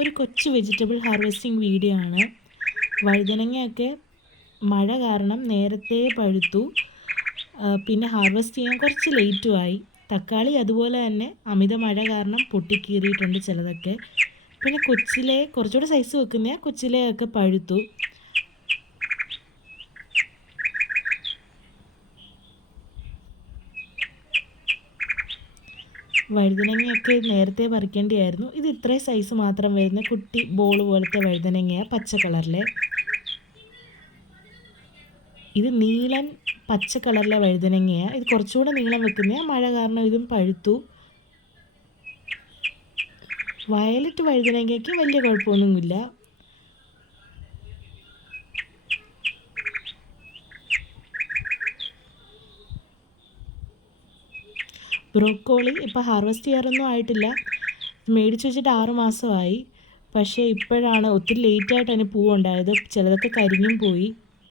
ഒരു കൊച്ചു vegetable harvesting video ആണ്. വഴുതനങ്ങയൊക്കെ മഴ കാരണം നേരത്തെ പഴുത്തു. പിന്നെ ഹാർവെസ്റ്റ് ചെയ്യാൻ കുറച്ച് ലേറ്റുമായി തക്കാളി അതുപോലെ തന്നെ അമിത മഴ കാരണം പൊട്ടിക്കീറിയിട്ടുണ്ട് ചിലതൊക്കെ. പിന്നെ കൊച്ചിലെ കുറച്ചുകൂടെ സൈസ് വെക്കുന്ന കൊച്ചിലെയൊക്കെ പഴുത്തു. വഴുതനങ്ങയൊക്കെ നേരത്തെ പറിക്കേണ്ടിയായിരുന്നു. ഇത് ഇത്രയും സൈസ് മാത്രം വരുന്ന കുട്ടി ബോൾ പോലത്തെ വഴുതനങ്ങയാണ് പച്ച കളറിലെ ഇത് നീളൻ പച്ച കളറിലെ വഴുതനങ്ങയാണ് ഇത് കുറച്ചുകൂടെ നീളം വെക്കുന്ന മഴ കാരണം ഇതും പഴുത്തു. വയലറ്റ് വഴുതനങ്ങയ്ക്ക് വലിയ കുഴപ്പമൊന്നുമില്ല. ബ്രോക്കോളി ഇപ്പോൾ ഹാർവെസ്റ്റ് ചെയ്യാറൊന്നും ആയിട്ടില്ല. മേടിച്ച് വെച്ചിട്ട് ആറ് മാസമായി. പക്ഷേ ഇപ്പോഴാണ് ഒത്തിരി ലേറ്റായിട്ടാണ് പൂവുണ്ടായത്. ചിലതൊക്കെ കരിഞ്ഞും പോയി.